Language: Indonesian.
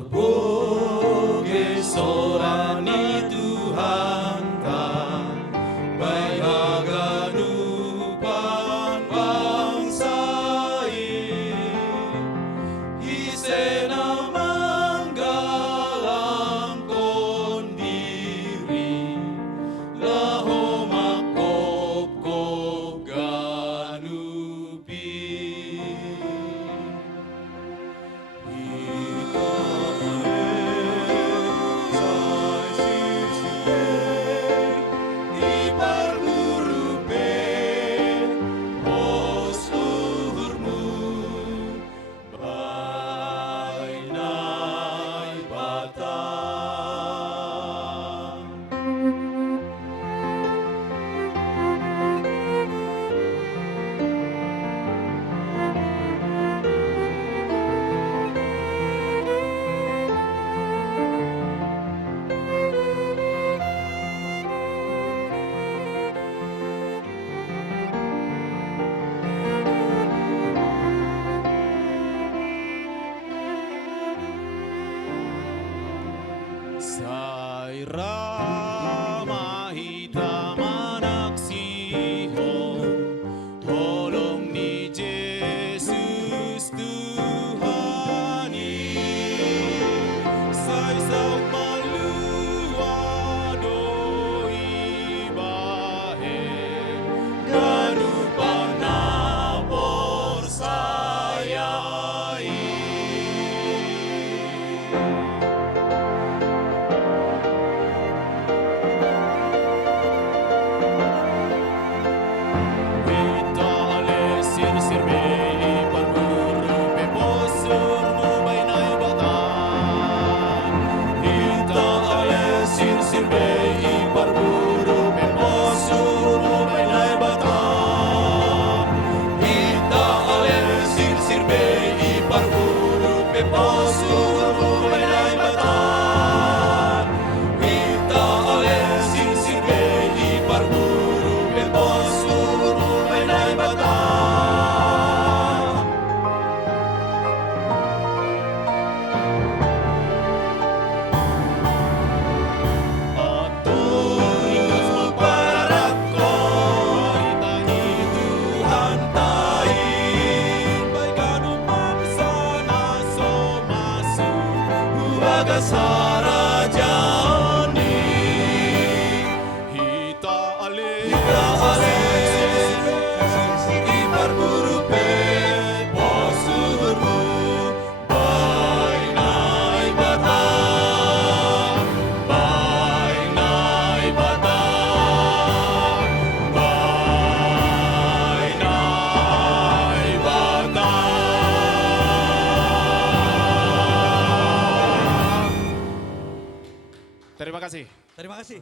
Terpuji sorani Tuhan ta, baik ganupan bangsa isena manggalang kondiri laho makop kop ganupi. Sai Rama hita manaksihon, tolong ni Yesus Tuhani. Sai saut maluado ibahe, ganupan nabor sayai. Sarajani hita ale iparburu pe posuru bai nai bata bai nai bata bai nai bata. Terima kasih. Terima kasih.